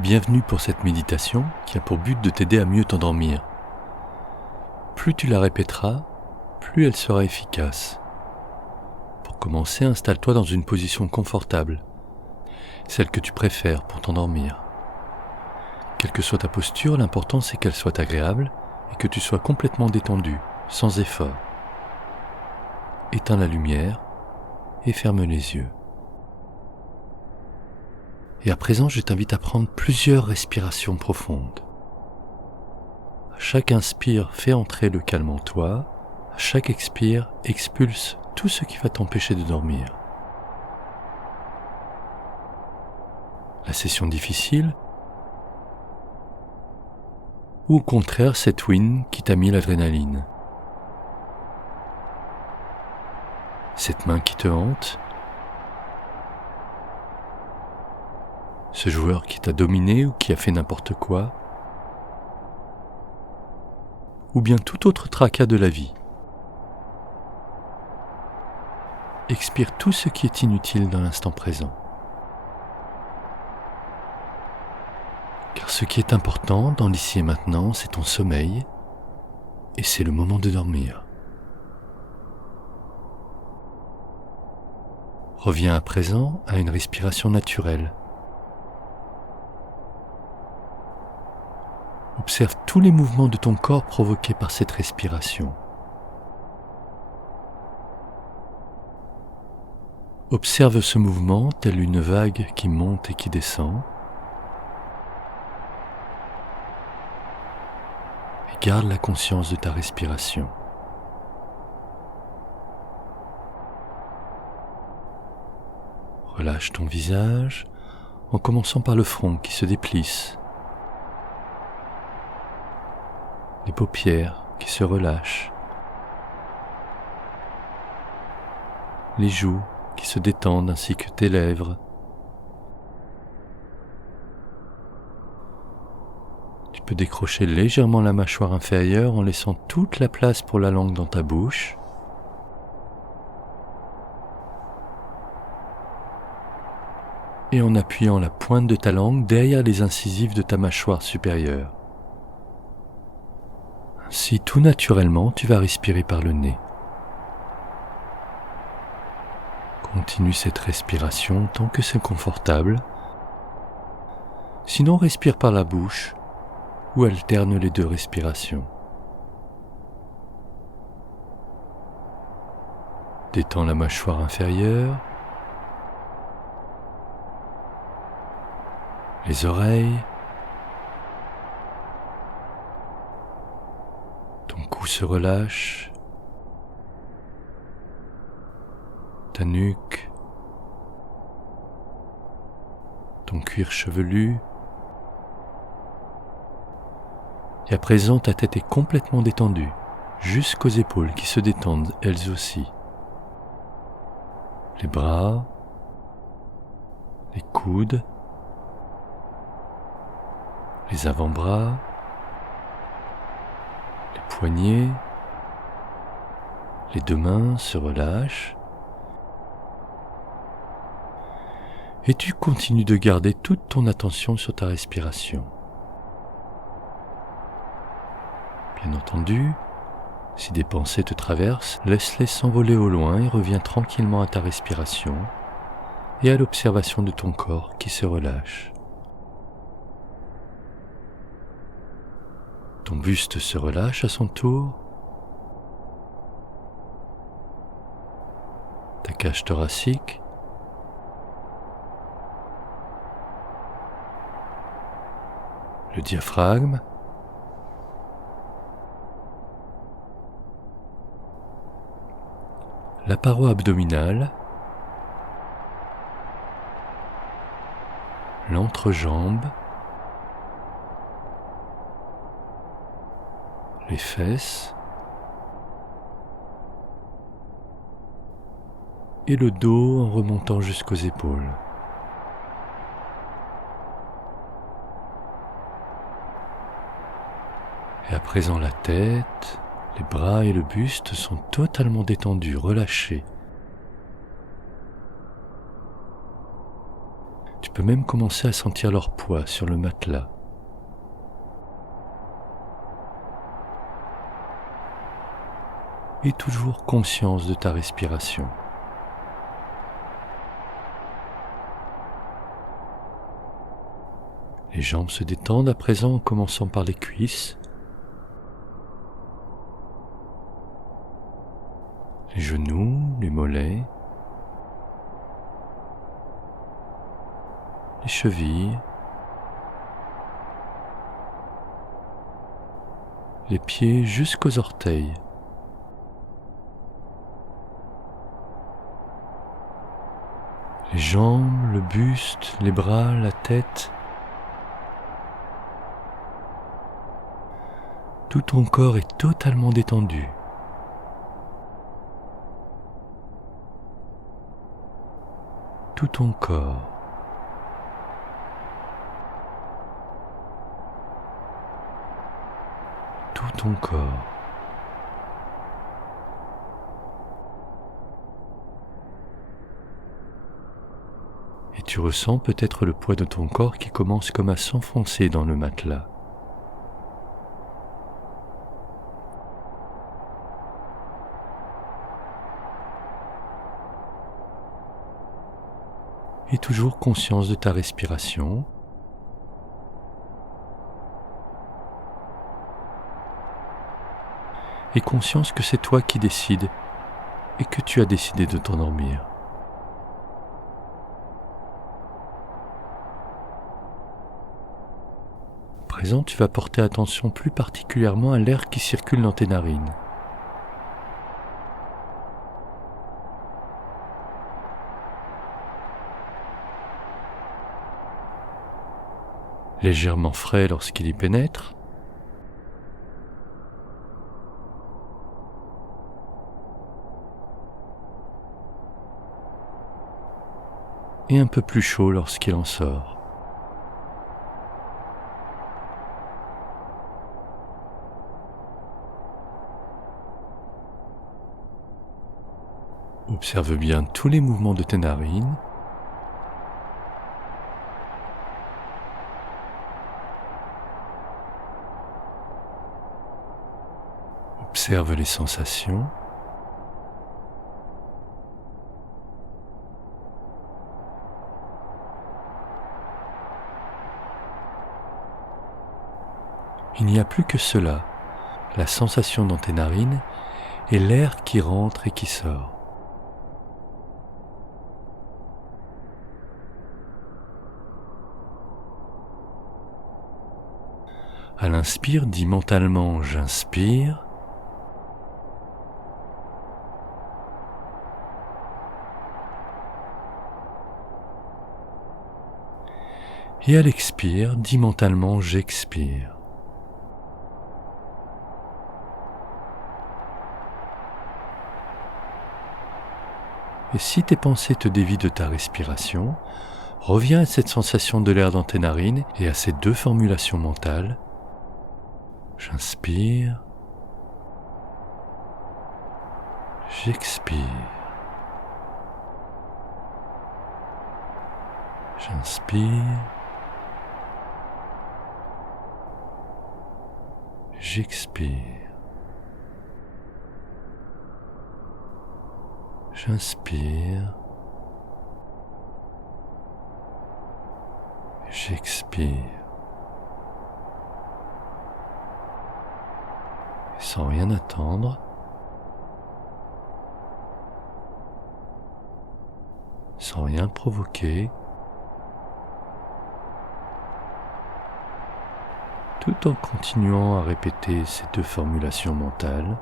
Bienvenue pour cette méditation qui a pour but de t'aider à mieux t'endormir. Plus tu la répéteras, plus elle sera efficace. Pour commencer, installe-toi dans une position confortable, celle que tu préfères pour t'endormir. Quelle que soit ta posture, l'important c'est qu'elle soit agréable et que tu sois complètement détendu, sans effort. Éteins la lumière et ferme les yeux. Et à présent, je t'invite à prendre plusieurs respirations profondes. À chaque inspire, fais entrer le calme en toi. À chaque expire, expulse tout ce qui va t'empêcher de dormir. La session difficile, ou au contraire cette win qui t'a mis l'adrénaline. Cette main qui te hante, ce joueur qui t'a dominé ou qui a fait n'importe quoi, ou bien tout autre tracas de la vie. Expire tout ce qui est inutile dans l'instant présent. Car ce qui est important dans l'ici et maintenant, c'est ton sommeil, et c'est le moment de dormir. Reviens à présent à une respiration naturelle. Observe tous les mouvements de ton corps provoqués par cette respiration. Observe ce mouvement tel une vague qui monte et qui descend. Et garde la conscience de ta respiration. Relâche ton visage en commençant par le front qui se déplisse. Les paupières qui se relâchent, les joues qui se détendent ainsi que tes lèvres. Tu peux décrocher légèrement la mâchoire inférieure en laissant toute la place pour la langue dans ta bouche. Et en appuyant la pointe de ta langue derrière les incisives de ta mâchoire supérieure. Ainsi, tout naturellement, tu vas respirer par le nez. Continue cette respiration tant que c'est confortable. Sinon, respire par la bouche ou alterne les deux respirations. Détends la mâchoire inférieure, les oreilles, ton cou se relâche, ta nuque, ton cuir chevelu. Et à présent, ta tête est complètement détendue, jusqu'aux épaules qui se détendent elles aussi. Les bras, les coudes, les avant-bras, les poignets, les deux mains se relâchent. Et tu continues de garder toute ton attention sur ta respiration. Bien entendu, si des pensées te traversent, laisse-les s'envoler au loin et reviens tranquillement à ta respiration et à l'observation de ton corps qui se relâche. Ton buste se relâche à son tour. Ta cage thoracique. Le diaphragme. La paroi abdominale. L'entrejambe. Les fesses. Et le dos en remontant jusqu'aux épaules. Et à présent la tête, les bras et le buste sont totalement détendus, relâchés. Tu peux même commencer à sentir leur poids sur le matelas. Et toujours conscience de ta respiration. Les jambes se détendent à présent en commençant par les cuisses, les genoux, les mollets, les chevilles, les pieds jusqu'aux orteils. Les jambes, le buste, les bras, la tête. Tout ton corps est totalement détendu. Tout ton corps. Tout ton corps. Et tu ressens peut-être le poids de ton corps qui commence comme à s'enfoncer dans le matelas. Et toujours conscience de ta respiration. Et conscience que c'est toi qui décides et que tu as décidé de t'endormir. À présent, tu vas porter attention plus particulièrement à l'air qui circule dans tes narines. Légèrement frais lorsqu'il y pénètre, et un peu plus chaud lorsqu'il en sort. Observe bien tous les mouvements de tes narines. Observe les sensations. Il n'y a plus que cela, la sensation dans tes narines et l'air qui rentre et qui sort. À l'inspire, dis mentalement « j'inspire ». Et à l'expire, dis mentalement « j'expire ». Et si tes pensées te dévient de ta respiration, reviens à cette sensation de l'air dans tes narines et à ces deux formulations mentales. J'inspire, j'expire. J'inspire, j'expire. J'inspire, j'expire. Sans rien attendre, sans rien provoquer, tout en continuant à répéter ces deux formulations mentales.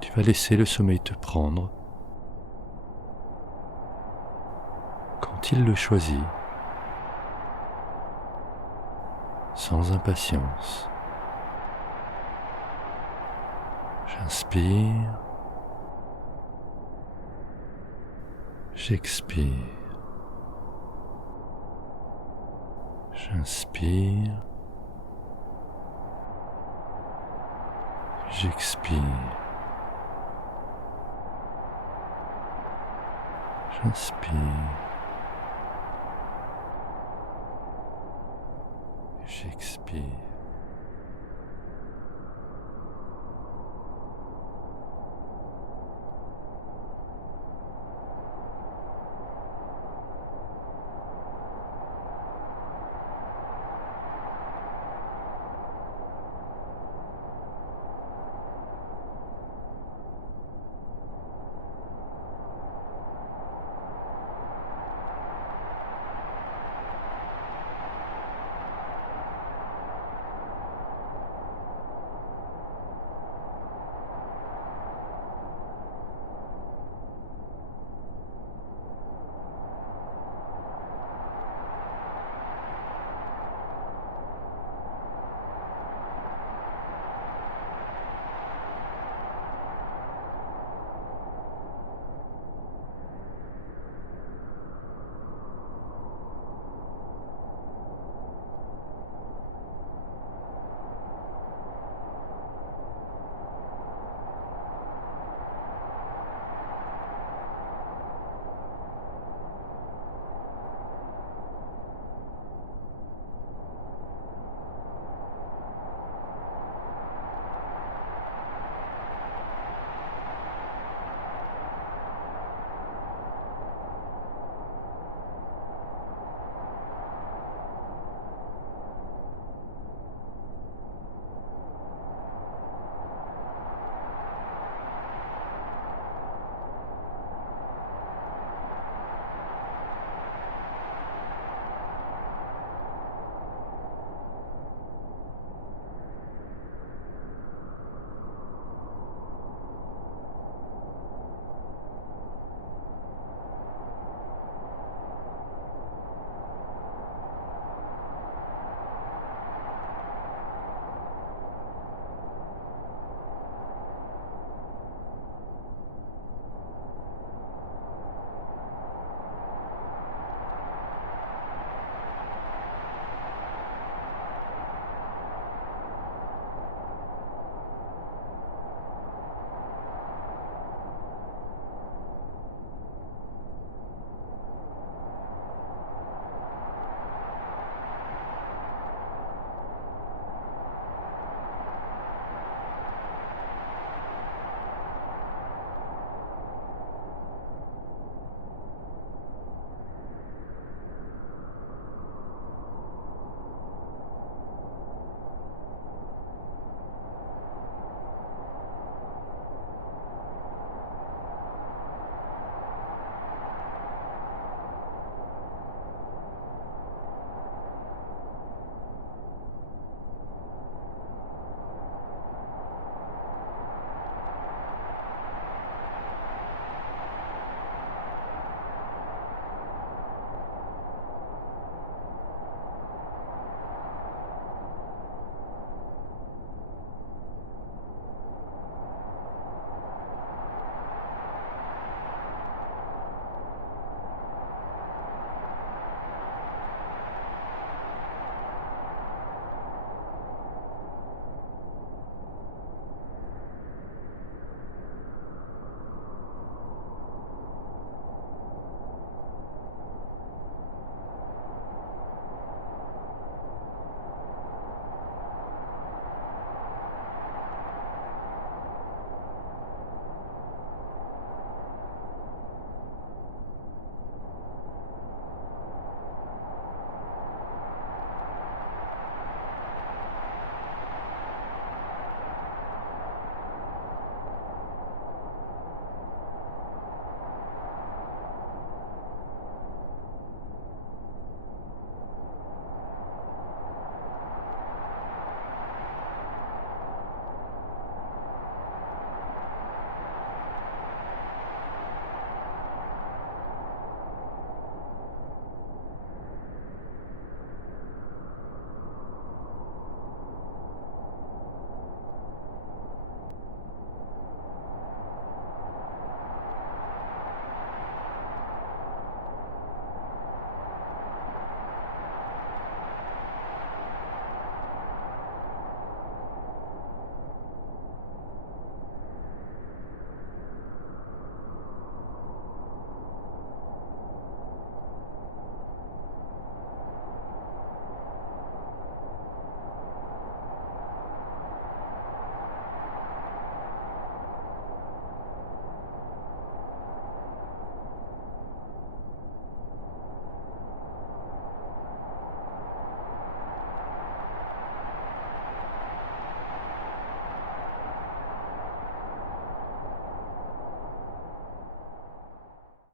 Tu vas laisser le sommeil te prendre quand il le choisit, sans impatience. J'inspire, j'expire. J'inspire, j'expire. J'inspire. J'expire.